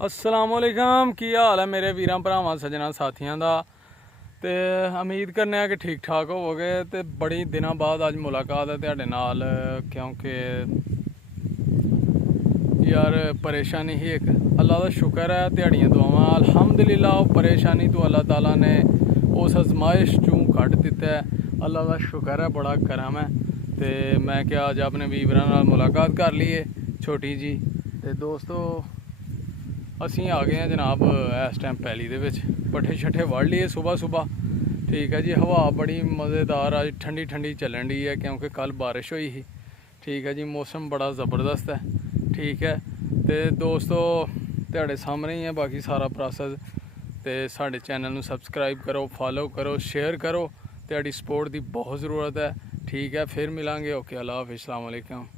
अस्सलाम वालेकुम, की हाल है मेरे वीरां भरावां सज्जना साथियां दा। ते उम्मीद करने कि ठीक ठाक होवोगे। ते बड़ी दिनों बाद अज मुलाकात है तुहाडे नाल, क्योंकि यार परेशानी ही एक। अल्लाह का शुक्र है, ध्याड़ियां दुआवां अल्हम्दुलिल्लाह। परेशानी तो अल्लाह ताला ने उस आजमाइश चूँ कट दिता है। अल्लाह का शुक्र है, बड़ा करम है। तो मैं क्या अज अपने वीरां नाल मुलाकात कर लीए छोटी जी। ते दोस्तों असी आ गए हैं जनाब इस टाइम पैली दे विच पट्ठे शट्ठे वड़ लिए सुबह सुबह। ठीक है जी, हवा बड़ी मज़ेदार अज ठंडी ठंडी चलन डी है, क्योंकि कल बारिश हुई ही। ठीक है जी, मौसम बड़ा ज़बरदस्त है। ठीक है, तो दोस्तों तुहाडे सामने ही है बाकी सारा प्रोसेस। तो साडे चैनल नूं सबसक्राइब करो, फॉलो करो, शेयर करो। तुहाडी सपोर्ट की बहुत ज़रूरत है। ठीक है, फिर मिलांगे। ओके, अल्लाह हाफिज़, अस्सलाम वालेकुम।